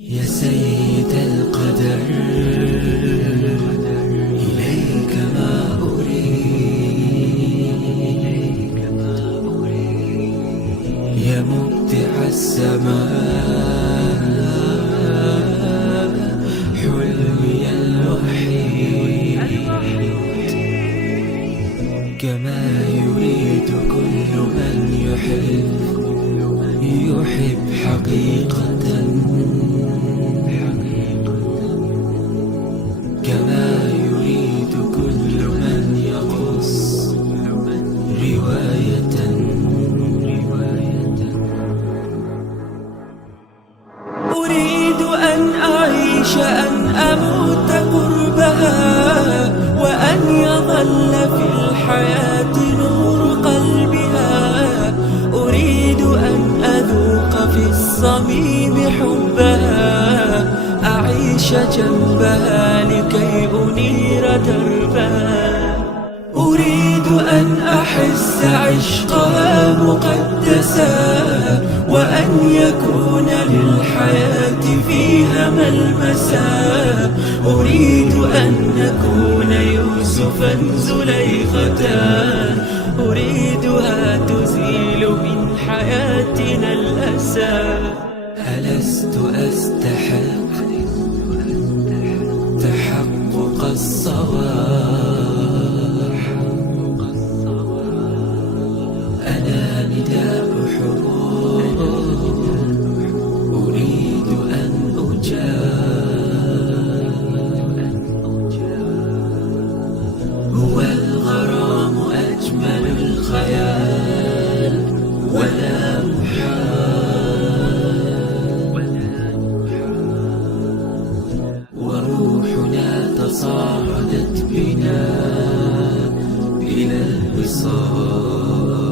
يا سيد القدر، إليك ما أريد، يا مبدع السماء، حلمي الوحيد، كما يريد كل من يحب حقيقة، كما يريد كل من يقص رواية. أريد أن أعيش، أن أموت قربها، وأن يظل في الحياة نور قلبها. أريد أن أذوق في الصميم حبها، أعيش جنبها لكي أنير دربها. أريد أن أحس عشقها مقدسا، وأن يكون للحياة فيها ملمسا. أريد أن نكون يوسفا زليخة، أريدها تزيل من حياتنا الأسى. ألست أستحق تحقق الصواب؟ أنا نداء حروب، أريد أن أجاب. هو الغرام أجمل الخيال، ولا وروحنا تصاعدت بنا إلى الوصال.